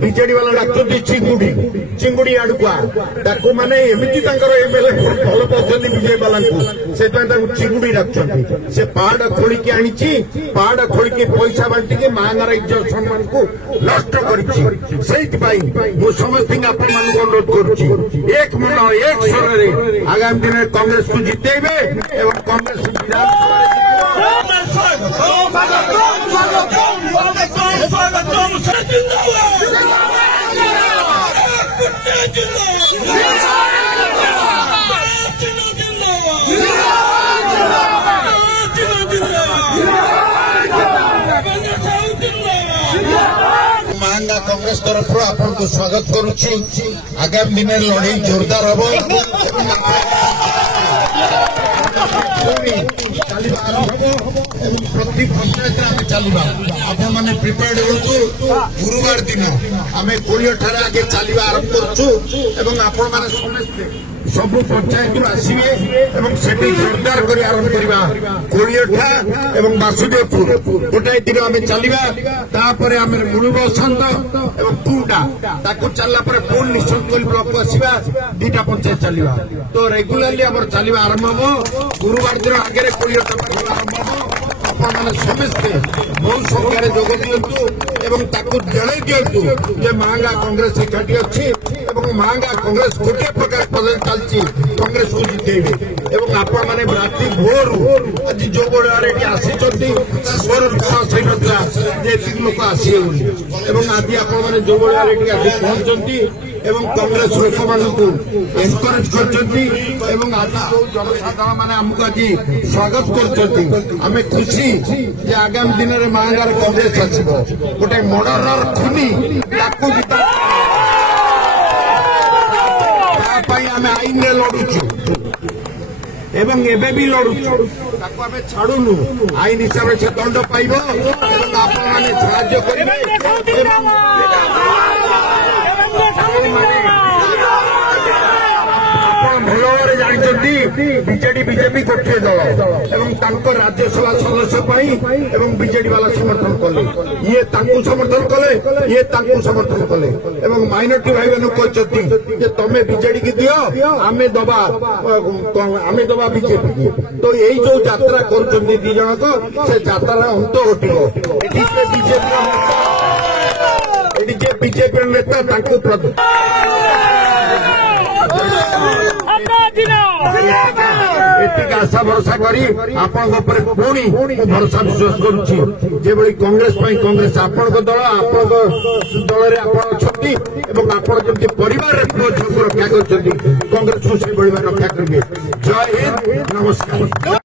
BJD ବାଲା ଡାକୁଛନ୍ତି ଚିଙ୍ଗୁଡି ଆଡୁଆ ତାକୁ ମାନେ ଏମିତି ତାଙ୍କର ଏମଏଲଏ ଭଲ ପାଉଛନ୍ତି ବିଜେପି ବାଲାଙ୍କୁ ସେଥିପାଇଁ ତାକୁ ଚିଙ୍ଗୁଡି ଡାକୁଛନ୍ତି। ସେ ପାହାଡ ଖୋଳିକି ଆଣିଛି, ପାହାଡ ଖୋଳିକି ପଇସା ବାଣ୍ଟିକି ମାଆଙ୍କର ଇଜ୍ଜତ ସମ୍ମାନକୁ ନଷ୍ଟ କରିଛି। ସେଇଥିପାଇଁ ମୁଁ ସମସ୍ତଙ୍କୁ ଆପଣମାନଙ୍କୁ ଅନୁରୋଧ କରୁଛି, ଏକ ମନ ଏକ ସ୍ୱରରେ ଆଗାମୀ ଦିନରେ କଂଗ୍ରେସକୁ ଜିତେଇବେ ଏବଂ କଂଗ୍ରେସ महांगा कांग्रेस तरफ आपको स्वागत करुच्ची। आगामी दिन में लड़ाई जोरदार हम प्रति पंचायत आम चलवा आपण मैंने प्रिपेयर्ड हूँ। गुरुवार दिन आम कोड़े आगे चलवा आरंभ करें सब पंचायत आसवे से जोरदार कर आरंभ करवा कोड़ेठा और वासुदेवपुर गोटाए दिन आम चलवा तापर आम मुलबसंत और टूटा चलला पुणी निशंकल ब्लॉक आसवा दीटा पंचायत चलवा। तो रेगुलाली आम चलवा आरंभ हम गुरुवार दिन आगे कोड़ेठा आरंभ हम। आपने समस्ते बहुत संख्यार जोग दिंतु एवं जन दिंतु जे महांगा कांग्रेस एकाठी अच्छी महांगा कांग्रेस गोटे प्रकार पद चलती कांग्रेस को जितेबे एवं आपण मैंने राति भोर आज जो बड़े आसी स्वर विश्वास होता लोक आसवे आज आपण जो बड़े पहुंचती एवं कांग्रेस लोक मानू एनकरेज कर आज जो जनसाधारण मैंने आमको आज स्वागत कर खुशी जे आगामी दिन में महांगार कांग्रेस आसो गोटे मर्डरर खुनी आम आईन लड़ुचु एवं एबे भी लड़ुचु आम छाड़ुनु आईन हिसाब से दंड पाइब साहाय्य करेंगे। भल भाव जानते बीजेडी बीजेपी गोटे दल एवं राज्यसभा सदस्य बीजेडी वाला समर्थन कले ये समर्थन कले ये समर्थन कले एवं माइनॉरिटी भाई मान कहते तमें बीजेडी की दियो आमे दबा बीजेपी की। तो यही जो यात्रा कर दी जनक से यात्रा अंत घटो बीजेपी नेता एतिक आशा भरोसा करी पुणी भरोसा विश्वास करुच्ची जेभली कांग्रेस कांग्रेस आपण दल दल जमी परिवार रक्षा कर कांग्रेस को रक्षा करेंगे। जय हिंद, नमस्कार।